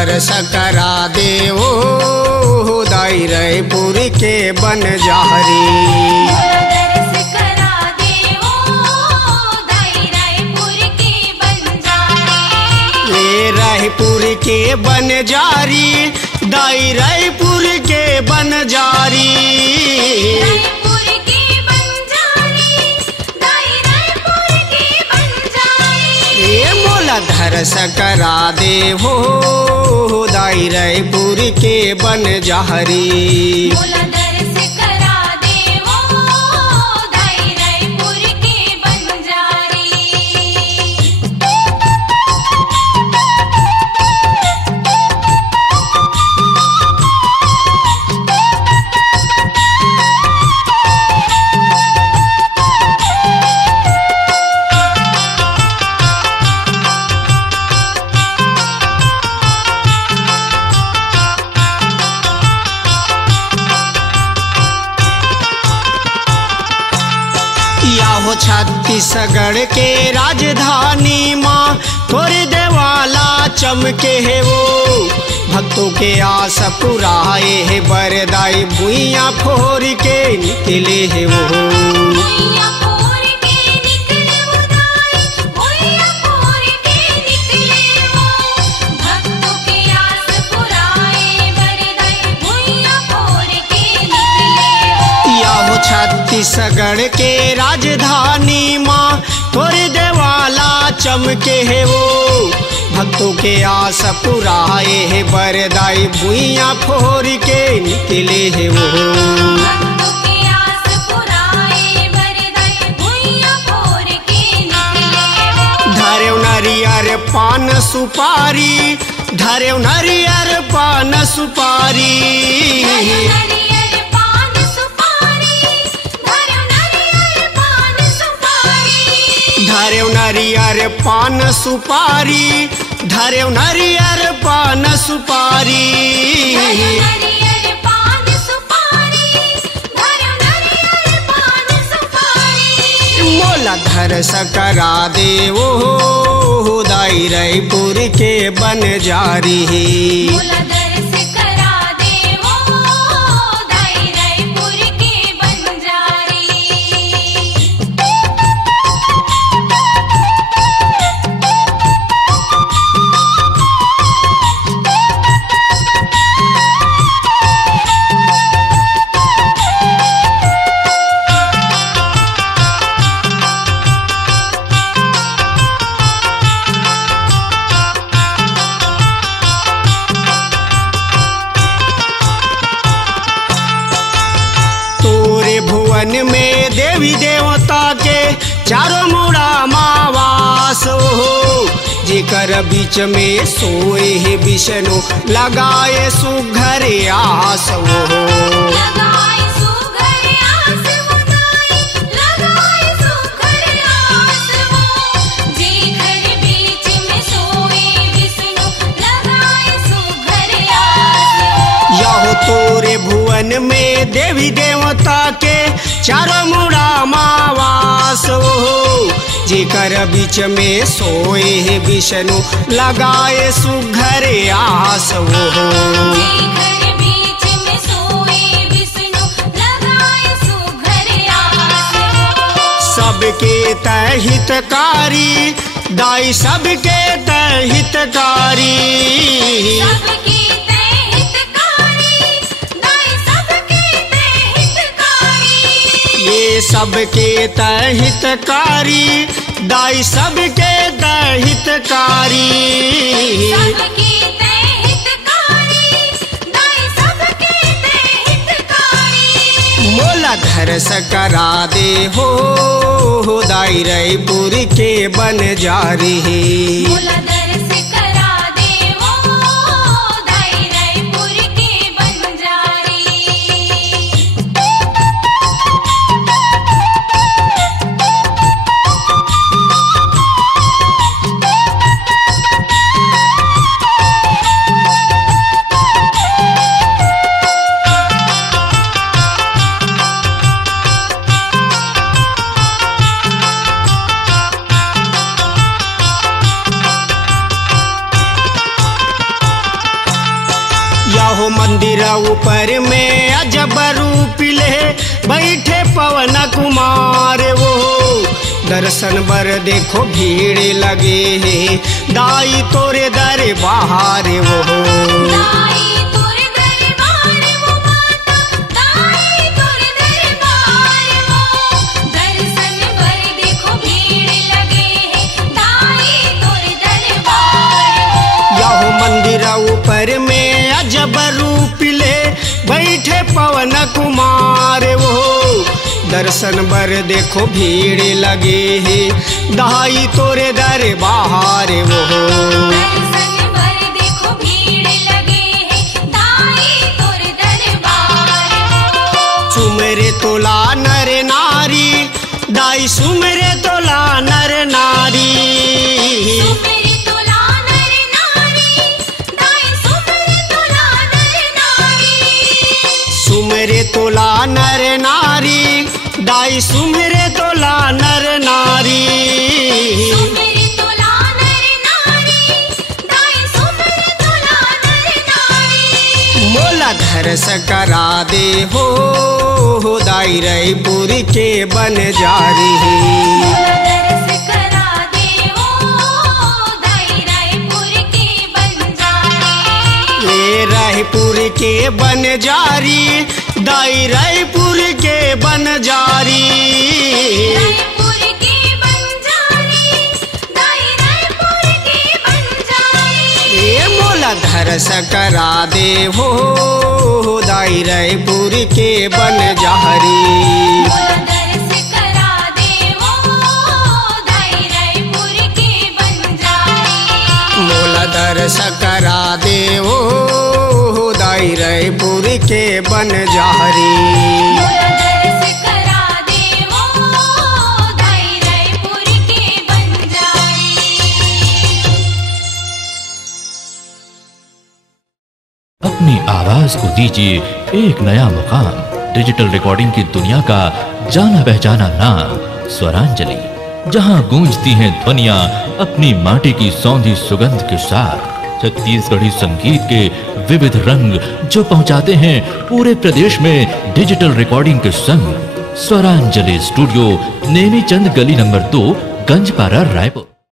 दर्श करा दे हो दाई रायपुर के बनजारी। दर्श करा दे हो दाई रायपुर के बनजारी। ये रायपुर के बनजारी दाई रायपुर के बनजारी। रायपुर के बनजारी दाई रायपुर के बनजारी। ये मोला दर्श करा दे हो दाई रायपुर के बनजारी। मोला दर्श करा दे हो दाई रायपुर के बनजारी। हो छत्तीसगढ़ के राजधानी माँ थोड़े देवाला चमके है वो भक्तों के आस पुराए है बरदाई भुइया फोर के निकले है वो। भुइया फोर के निकले वो दाई भुइया फोर के निकले वो भक्तों के आस पुराए बरदाई भुइया फोर के निकले वो। या हो छत्तीसगढ़ के राजधानी माँ थोड़े देवाला चमके है वो भक्तों के आस पुराए है बरदाई भुइया फोर के निकले है वो। भक्तों के आस पुराए बरदाई भुइया फोर के निकले वो। धरेव नरियर पान सुपारी धरेव नरियर पान सुपारी। नरियर पान सुपारी धरेव नरियर पान सुपारी। धरेव नरियर पान सुपारी धरेव नरियर पान सुपारी। नरियर पान सुपारी धरेव नरियर पान सुपारी। मोला दर्श करा दे वो दाई रायपुर के बनजारी। मोला दर्श करा दे हो दाई रायपुर के बनजारी। भुवन में देवी देवता के चारों मुड़ा मावास हो जेकर बीच में सोए है विष्णु लगाए सुघर आस हो। लगाए सुघर आस वो दाई लगाए सुघर आस वो जेकर बीच में सोए विष्णु लगाए सुघर आस वो। या हो तोरे भुवन में देवी देवता के चारों मुड़ा मावास हो जेकर बीच में सोए है विष्णु लगाए सुघर आस हो। जेकर बीच में सोए विष्णु लगाए सुघर आस वो। सबके तहितकारी दाई सबके तहितकारी। सबके तहितकारी दाई सबके तहितकारी। ये सबके तहितकारी दाई सबके तहितकारी। सबके तहितकारी दाई सबके तहितकारी। मोला दर्श करा दे हो दाई रायपुर के बनजारी। मोला दर्श करा दे हो दाई रायपुर के बनजारी। यहो मंदिर ऊपर में अजब रूप ले बैठे पवन कुमार वो दर्शन बर देखो भीड़ लगे है दाई तोरे दरबार वो दाई तोरे दरबार वो माता, दाई तोरे दरबार वो दर्शन बर देखो भीड़ लगे है दाई तोरे दरबार वो। यहो मंदिर ऊपर में अजब रूप ले बैठे पवन कुमार वो दर्शन बर देखो भीड़ लगे है दाई तोरे दरबार वो दर्शन बर देखो भीड़ लगे है दाई तोरे दरबार वो। सुमरे तोला नर नारी दाई सुमरे तोला नर नारी सुमरे तोला नर नारी, दाई सुमरे तोला नर नारी। सुमरे तोला नर नारी दाई सुमरे तोला नर नारी सुमरे तोला नर नारी, दाई सुमरे तोला नर नारी। मोला धरस करा दे हो दाई रायपुर के बन जारी दरस करा दे ओ दाई रायपुर के बंजारे। ये रायपुर के बन जारी दाई रायपुर के बन जारी रायपुर के बंजारे, दाई रायपुर के बंजारे। ये मोला धरस करा दे हो दाई रायपुर के बन जारी दरस करा दे ओ दाई रायपुर के बंजारे। मोला दरस करा दे हो दाई रायपुर के बन जारी दरस करा दे ओ दाई रायपुर के बंजारे। अपनी आवाज को दीजिए एक नया मुकाम। डिजिटल रिकॉर्डिंग की दुनिया का जाना पहचाना नाम स्वरांजलि, जहां गूंजती हैं ध्वनियां अपनी माटी की सौंधी सुगंध के साथ। छत्तीसगढ़ी संगीत के विविध रंग जो पहुंचाते हैं पूरे प्रदेश में डिजिटल रिकॉर्डिंग के संग। स्वरांजलि स्टूडियो, नेमीचंद गली नंबर 2, गंजपारा, रायपुर।